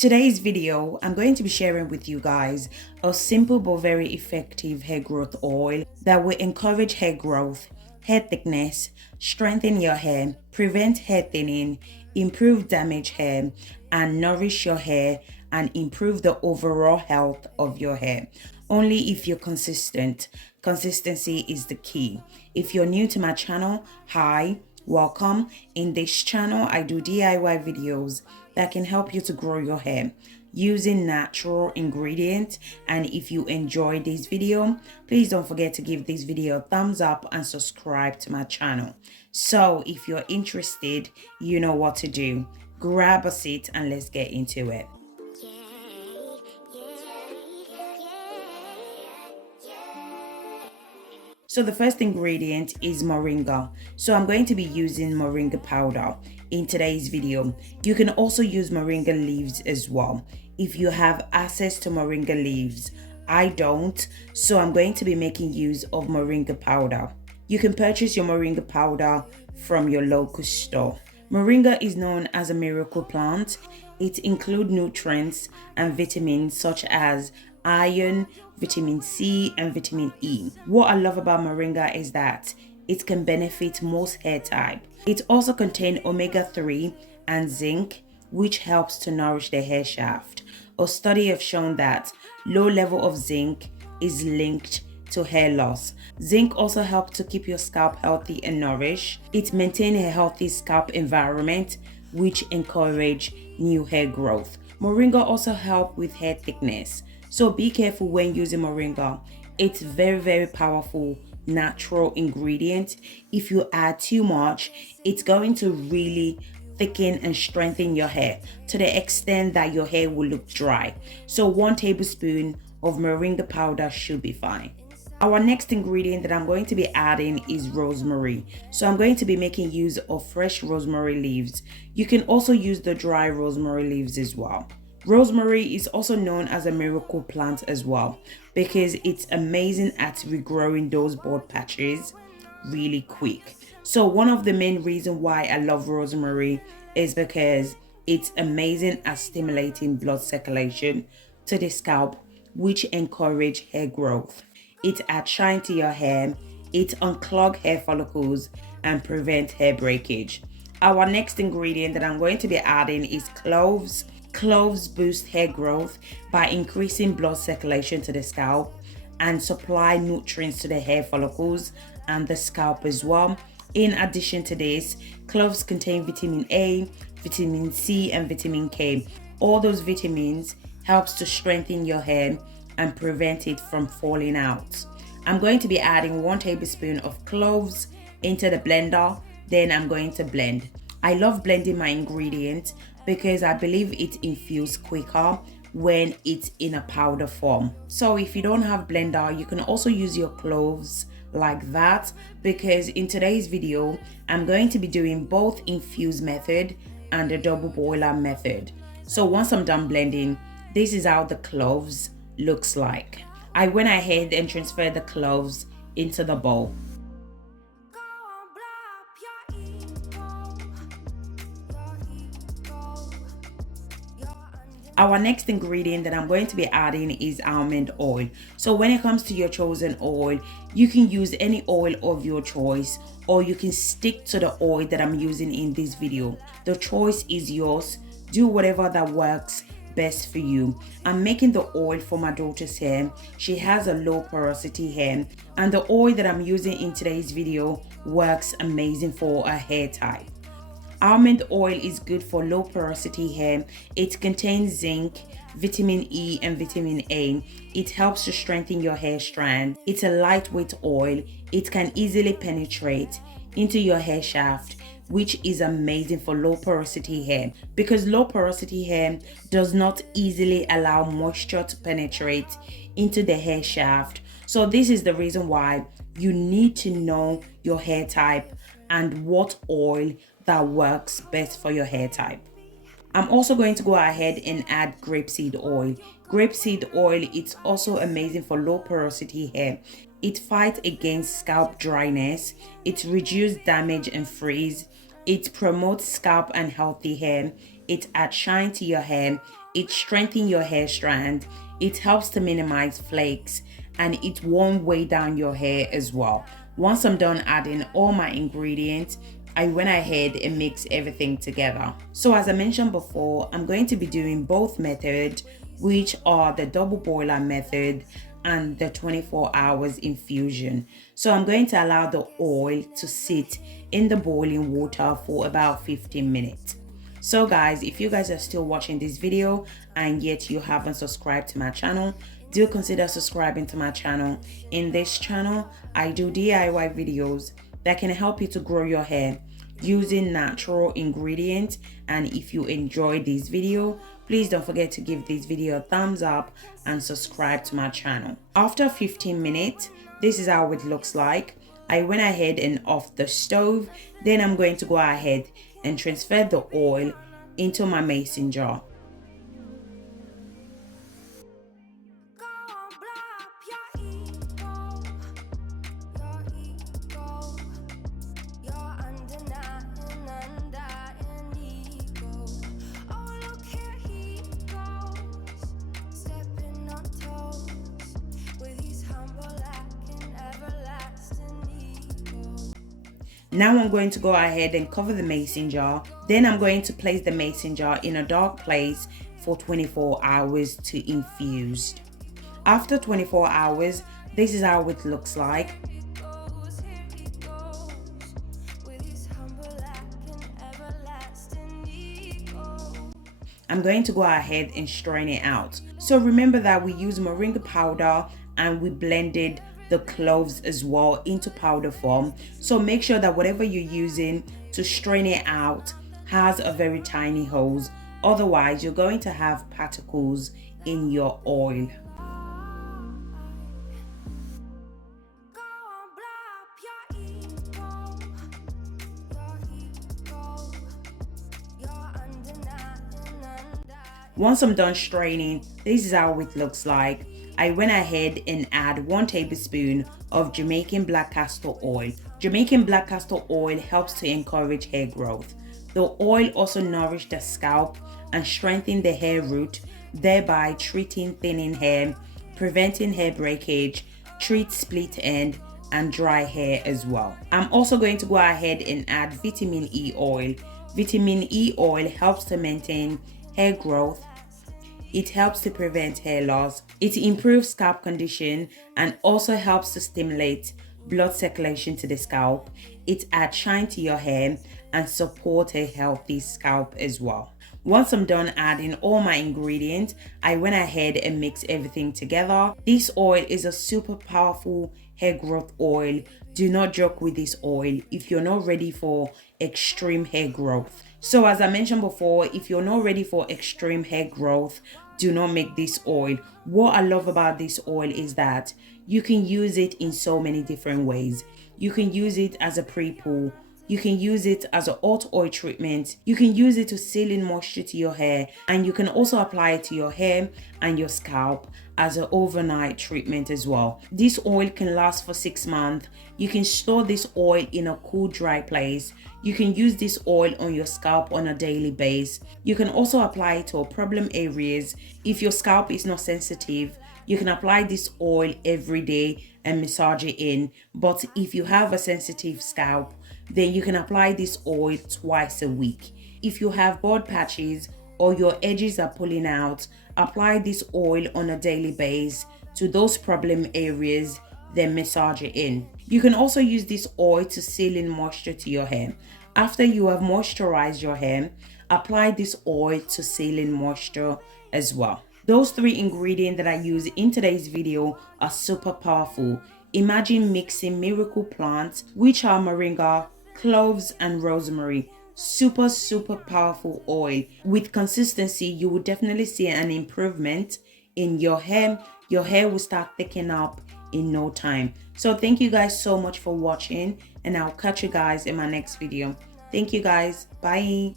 Today's video, I'm going to be sharing with you guys a simple but very effective hair growth oil that will encourage hair growth, hair thickness, strengthen your hair, prevent hair thinning, improve damaged hair, and nourish your hair and improve the overall health of your hair. Only if you're consistent. Consistency is the key. If you're new to my channel, hi, welcome. In this channel, I do DIY videos that can help you to grow your hair using natural ingredients. And if you enjoyed this video, please don't forget to give this video a thumbs up and subscribe to my channel. So if you're interested, you know what to do. Grab a seat and let's get into it. So the first ingredient is moringa. So I'm going to be using moringa powder in today's video. You can also use moringa leaves as well if you have access to moringa leaves. I don't, so I'm going to be making use of moringa powder. You can purchase your moringa powder from your local store. Moringa is known as a miracle plant. It includes nutrients and vitamins such as iron, vitamin C, and vitamin E. What I love about moringa is that it can benefit most hair type. It also contains omega-3 and zinc, which helps to nourish the hair shaft. A study has shown that low level of zinc is linked to hair loss. Zinc also helps to keep your scalp healthy and nourished. It maintains a healthy scalp environment, which encourages new hair growth. Moringa also helps with hair thickness. So be careful when using moringa. It's very powerful natural ingredient. If you add too much, it's going to really thicken and strengthen your hair to the extent that your hair will look dry. So 1 tablespoon of moringa powder should be fine. Our next ingredient that I'm going to be adding is rosemary. So I'm going to be making use of fresh rosemary leaves. You can also use the dry rosemary leaves as well. Rosemary is also known as a miracle plant as well because it's amazing at regrowing those bald patches really quick. So one of the main reasons why I love rosemary is because it's amazing at stimulating blood circulation to the scalp, which encourage hair growth. It adds shine to your hair, it unclogs hair follicles and prevents hair breakage. Our next ingredient that I'm going to be adding is cloves. Cloves boost hair growth by increasing blood circulation to the scalp and supply nutrients to the hair follicles and the scalp as well. In addition to this, cloves contain vitamin A, vitamin C, and vitamin K. All those vitamins helps to strengthen your hair and prevent it from falling out. I'm going to be adding 1 tablespoon of cloves into the blender. Then I'm going to blend. I love blending my ingredients because I believe it infuses quicker when it's in a powder form. So if you don't have blender, you can also use your cloves like that, because in today's video I'm going to be doing both infuse method and the double boiler method. So once I'm done blending, this is how the cloves looks like. I went ahead and transferred the cloves into the bowl. Our next ingredient that I'm going to be adding is almond oil. So when it comes to your chosen oil, you can use any oil of your choice, or you can stick to the oil that I'm using in this video. The choice is yours. Do whatever that works best for you. I'm making the oil for my daughter's hair. She has a low porosity hair, and the oil that I'm using in today's video works amazing for a hair type. Almond oil is good for low porosity hair. It contains zinc, vitamin E, and vitamin A. It helps to strengthen your hair strand. It's a lightweight oil. It can easily penetrate into your hair shaft, which is amazing for low porosity hair because low porosity hair does not easily allow moisture to penetrate into the hair shaft. So this is the reason why you need to know your hair type and what oil that works best for your hair type. I'm also going to go ahead and add grapeseed oil. Grapeseed oil, it's also amazing for low porosity hair. It fights against scalp dryness. It reduces damage and frizz. It promotes scalp and healthy hair. It adds shine to your hair. It strengthens your hair strand, it helps to minimize flakes, and it won't weigh down your hair as well. Once I'm done adding all my ingredients, I went ahead and mixed everything together. So as I mentioned before, I'm going to be doing both methods, which are the double boiler method and the 24 hours infusion. So I'm going to allow the oil to sit in the boiling water for about 15 minutes. So guys, if you guys are still watching this video and yet you haven't subscribed to my channel, do consider subscribing to my channel. In this channel, I do DIY videos that can help you to grow your hair using natural ingredients. And if you enjoyed this video, please don't forget to give this video a thumbs up and subscribe to my channel. After 15 minutes, this is how it looks like. I went ahead and off the stove. Then I'm going to go ahead and transfer the oil into my mason jar. Now I'm going to go ahead and cover the mason jar. Then I'm going to place the mason jar in a dark place for 24 hours to infuse. After 24 hours, this is how it looks like. I'm going to go ahead and strain it out. So remember that we use moringa powder and we blended the cloves as well into powder form. So make sure that whatever you're using to strain it out has a very tiny hose. Otherwise, you're going to have particles in your oil. Once I'm done straining, this is how it looks like. I went ahead and add 1 tablespoon of Jamaican black castor oil. Jamaican black castor oil helps to encourage hair growth. The oil also nourishes the scalp and strengthens the hair root, thereby treating thinning hair, preventing hair breakage, treat split end, and dry hair as well. I'm also going to go ahead and add vitamin E oil. Vitamin E oil helps to maintain hair growth. It helps to prevent hair loss. It improves scalp condition and also helps to stimulate blood circulation to the scalp. It adds shine to your hair and support a healthy scalp as well. Once I'm done adding all my ingredients, I went ahead and mixed everything together. This oil is a super powerful hair growth oil. Do not joke with this oil if you're not ready for extreme hair growth. So as I mentioned before, if you're not ready for extreme hair growth, do not make this oil. What I love about this oil is that you can use it in so many different ways. You can use it as a pre-poo. You can use it as a hot oil treatment. You can use it to seal in moisture to your hair, and you can also apply it to your hair and your scalp as an overnight treatment as well. This oil can last for 6 months. You can store this oil in a cool, dry place. You can use this oil on your scalp on a daily basis. You can also apply it to problem areas. If your scalp is not sensitive, you can apply this oil every day and massage it in. But if you have a sensitive scalp, then you can apply this oil twice a week. If you have bald patches or your edges are pulling out, apply this oil on a daily basis to those problem areas, then massage it in. You can also use this oil to seal in moisture to your hair. After you have moisturized your hair, apply this oil to seal in moisture as well. Those 3 ingredients that I use in today's video are super powerful. Imagine mixing miracle plants, which are moringa, cloves, and rosemary. Super powerful oil. With consistency, you will definitely see an improvement in your hair. Your hair will start thickening up in no time. So thank you guys so much for watching, and I'll catch you guys in my next video. Thank you guys. Bye.